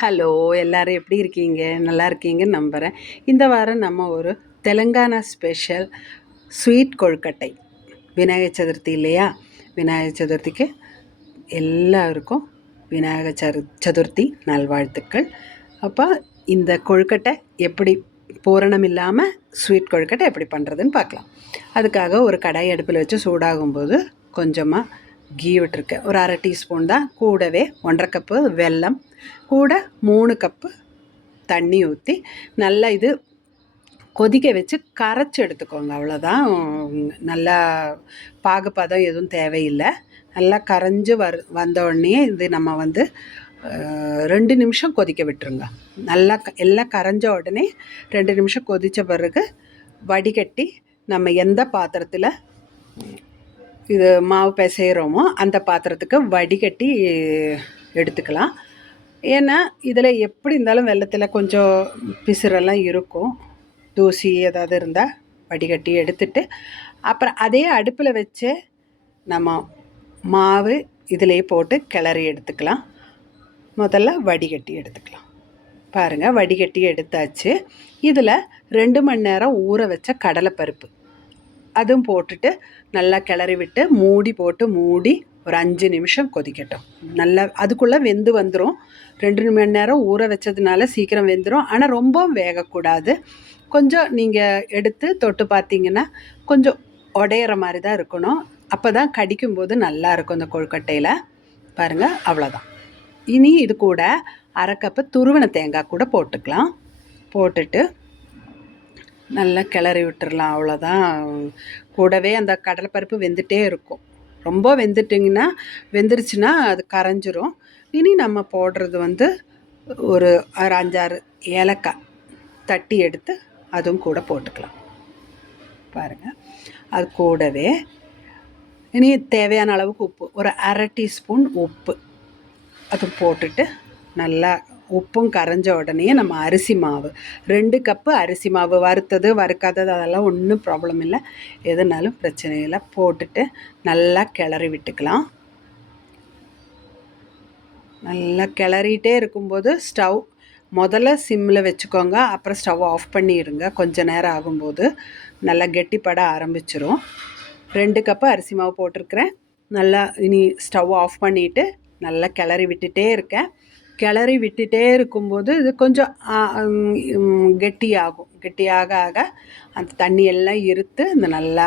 Hello! எல்லாரும் எப்படி இருக்கீங்க? நல்லா இருக்கீங்கன்னு நம்புறேன். இந்த வாரம் நம்ம ஒரு தெலுங்கானா ஸ்பெஷல் ஸ்வீட் கொழுக்கட்டை. விநாயகர் சதுர்த்தி இல்லையா? விநாயகர் சதுர்த்திக்கு எல்லாருக்கும் விநாயகர் சதுர்த்தி நல்வாழ்த்துக்கள். அப்போ இந்த கொழுக்கட்டை எப்படி பூரணம் இல்லாமல் ஸ்வீட் கொழுக்கட்டை எப்படி பண்ணுறதுன்னு பார்க்கலாம். அதுக்காக ஒரு கடாய் அடுப்பில் வச்சு சூடாகும்போது கொஞ்சமாக கீ விட்டுருக்கேன். ஒரு அரை டீஸ்பூன் தான். கூடவே 1.5 கப்பு வெல்லம், கூட 3 கப்பு தண்ணி ஊற்றி நல்லா இது கொதிக்க வச்சு கரைச்சி எடுத்துக்கோங்க. அவ்வளோதான். நல்லா பாகுபதம் எதுவும் தேவையில்லை. நல்லா கரைஞ்சி வந்த உடனே இது நம்ம 2 நிமிஷம் கொதிக்க விட்டுருங்க. நல்லா எல்லாம் கரைஞ்ச உடனே 2 நிமிஷம் கொதித்த பிறகு வடிகட்டி நம்ம எந்த பாத்திரத்தில் இது மாவு பிசைகிறோமோ அந்த பாத்திரத்துக்கு வடிகட்டி எடுத்துக்கலாம். ஏன்னா இதில் எப்படி இருந்தாலும் வெல்லத்தில் கொஞ்சம் பிசுரெல்லாம் இருக்கும். தூசி ஏதாவது இருந்தால் வடிகட்டி எடுத்துட்டு அப்புறம் அதே அடுப்பில் வச்சு நம்ம மாவு இதிலே போட்டு கிளறி எடுத்துக்கலாம். முதல்ல வடிகட்டி எடுத்துக்கலாம். பாருங்கள், வடிகட்டி எடுத்தாச்சு. இதில் 2 மணி நேரம் ஊற வச்ச கடலைப்பருப்பு அதுவும் போட்டுட்டு நல்லா கிளறி விட்டு மூடி ஒரு 5 நிமிஷம் கொதிக்கட்டும். நல்லா அதுக்குள்ளே வெந்து வந்துடும். 2 மணி நேரம் ஊற வச்சதுனால சீக்கிரம் வெந்துடும். ஆனால் ரொம்ப வேகக்கூடாது. கொஞ்சம் நீங்கள் எடுத்து தொட்டு பார்த்தீங்கன்னா கொஞ்சம் உடையிற மாதிரி தான் இருக்கணும். அப்போ தான் கடிக்கும்போது நல்லா இருக்கும் இந்த கொழுக்கட்டையில். பாருங்கள், அவ்வளோதான். இனி இது கூட 1/2 கப்பு துருவின தேங்காய் கூட போட்டுக்கலாம். போட்டுட்டு நல்லா கிளறி விட்டுறலாம். அவ்வளோதான். கூடவே அந்த கடலைப்பருப்பு வெந்துகிட்டே இருக்கும். ரொம்ப வெந்துருச்சுன்னா அது கரைஞ்சிரும். இனி நம்ம போடுறது ஒரு 5-6 ஏலக்காய் தட்டி எடுத்து அதுவும் கூட போட்டுக்கலாம். பாருங்கள், அது கூடவே இனி தேவையான அளவுக்கு உப்பு, ஒரு 1/2 டீஸ்பூன் உப்பு அது போட்டுட்டு நல்லா உப்பும் கரைஞ்ச உடனே நம்ம அரிசி மாவு 2 கப்பு அரிசி மாவு, வறுத்தது வறுக்காதது அதெல்லாம் ஒன்றும் ப்ராப்ளம் இல்லை, எதுனாலும் பிரச்சனை இல்லை. போட்டுட்டு நல்லா கிளறி விட்டுக்கலாம். நல்லா கிளறிட்டே இருக்கும்போது ஸ்டவ் முதல்ல சிம்மில் வச்சுக்கோங்க. அப்புறம் ஸ்டவ் ஆஃப் பண்ணிடுங்க. கொஞ்சம் நேரம் ஆகும்போது நல்லா கெட்டிப்பட ஆரம்பிச்சிரும். 2 கப்பு அரிசி மாவு போட்டிருக்கிறேன். நல்லா இனி ஸ்டவ் ஆஃப் பண்ணிவிட்டு நல்லா கிளறி விட்டுட்டே இருக்கேன். கிளறி விட்டுட்டே இருக்கும்போது இது கொஞ்சம் கெட்டியாக ஆக அந்த தண்ணி எல்லாம் இருத்து இந்த நல்லா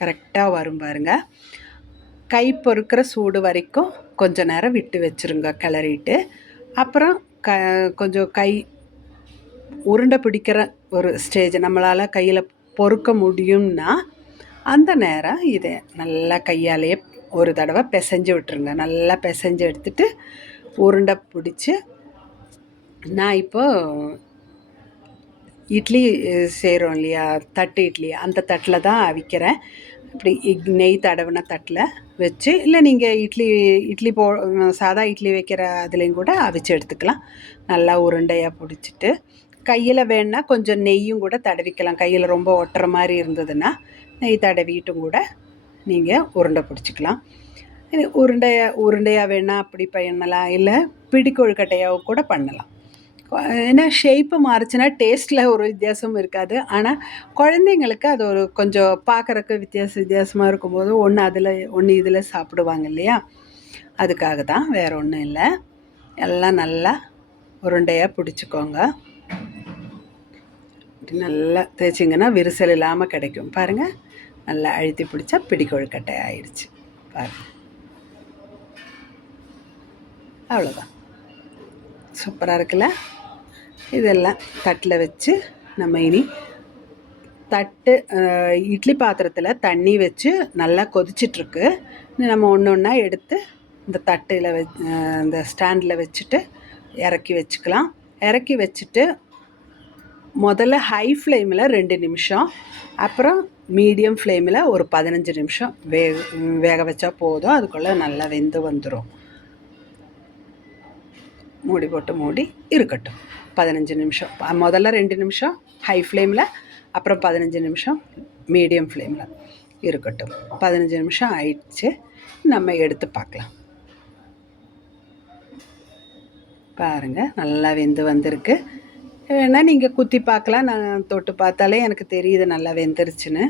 கரெக்டாக வரும். பாருங்க, கை பொறுக்கிற சூடு வரைக்கும் கொஞ்சம் நேரம் விட்டு வச்சுருங்க கிளறிட்டு. அப்புறம் கொஞ்சம் கை உருண்டை பிடிக்கிற ஒரு ஸ்டேஜ் நம்மளால் கையில் பொறுக்க முடியும்னா அந்த நேரம் இதை நல்லா கையாலேயே ஒரு தடவை பிசைஞ்சு விட்டுருங்க. நல்லா பிசைஞ்சு எடுத்துட்டு உருண்டை பிடிச்சி நான் இப்போது இட்லி செய்கிறோம் இல்லையா, தட்டு இட்லி, அந்த தட்டில் தான் அவிக்கிறேன். இப்படி நெய் தடவின தட்டில் வச்சு, இல்லை நீங்கள் இட்லி சாதா இட்லி வைக்கிற அதுலேயும் கூட அவிச்சு எடுத்துக்கலாம். நல்லா உருண்டையாக பிடிச்சிட்டு கையில் வேணுன்னா கொஞ்சம் நெய்யும் கூட தடவிக்கலாம். கையில் ரொம்ப ஒட்டுற மாதிரி இருந்ததுன்னா நெய் தடவிட்டும் கூட நீங்கள் உருண்டை பிடிச்சிக்கலாம். உருண்டையாக வேணால் அப்படி பண்ணலாம், இல்லை பிடி கொழுக்கட்டையாக கூட பண்ணலாம். ஏன்னா ஷேப்பு மாறுச்சுன்னா டேஸ்ட்டில் ஒரு வித்தியாசமும் இருக்காது. ஆனால் குழந்தைங்களுக்கு அது ஒரு கொஞ்சம் பார்க்குறக்கு வித்தியாசமாக இருக்கும்போது ஒன்று இதில் சாப்பிடுவாங்க இல்லையா, அதுக்காக தான், வேறு ஒன்றும் இல்லை. எல்லாம் நல்லா உருண்டையாக பிடிச்சிக்கோங்க. நல்லா தேய்ச்சிங்கன்னா விரிசல் இல்லாமல் கிடைக்கும். பாருங்கள், நல்லா அழுத்தி பிடிச்சா பிடி கொழுக்கட்டை ஆயிடுச்சு. பாருங்கள், அவ்வளோதான். சூப்பராக இருக்குல்ல? இதெல்லாம் தட்டில் வச்சு நம்ம இனி இட்லி பாத்திரத்தில் தண்ணி வச்சு நல்லா கொதிச்சிட்ருக்கு. நம்ம ஒன்று ஒன்றா எடுத்து இந்த தட்டில் இந்த ஸ்டாண்டில் வச்சுட்டு இறக்கி வச்சுக்கலாம். இறக்கி வச்சுட்டு முதல்ல ஹை ஃப்ளேமில் 2 நிமிஷம், அப்புறம் மீடியம் ஃப்ளேமில் ஒரு 15 நிமிஷம் வேக வச்சா போதும். அதுக்குள்ளே நல்லா வெந்து வந்துடும். மூடி இருக்கட்டும். 15 நிமிஷம், முதல்ல 2 நிமிஷம் ஹை ஃப்ளேமில், அப்புறம் 15 நிமிஷம் மீடியம் ஃப்ளேமில் இருக்கட்டும். 15 நிமிஷம் ஆயிடுச்சு. நம்ம எடுத்து பார்க்கலாம். பாருங்கள் நல்லா வெந்து வந்திருக்கு. வேணால் நீங்கள் குத்தி பார்க்கலாம். நான் தொட்டு பார்த்தாலே எனக்கு தெரியுது நல்லா வெந்துருச்சுன்னு.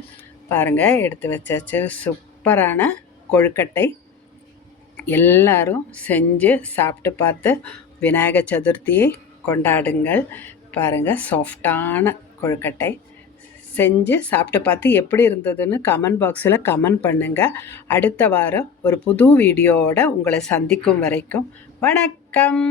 பாருங்கள் எடுத்து வச்சாச்சு. சூப்பரான கொழுக்கட்டை. எல்லாரும் செஞ்சு சாப்பிட்டு பார்த்து விநாயகர் சதுர்த்தியை கொண்டாடுங்கள். பாருங்கள் சாஃப்டான கொழுக்கட்டை. செஞ்சு சாப்பிட்டு பார்த்து எப்படி இருந்ததுன்னு கமெண்ட் பாக்ஸில் கமெண்ட் பண்ணுங்கள். அடுத்த வாரம் ஒரு புது வீடியோவோட உங்களை சந்திக்கும் வரைக்கும் வணக்கம்.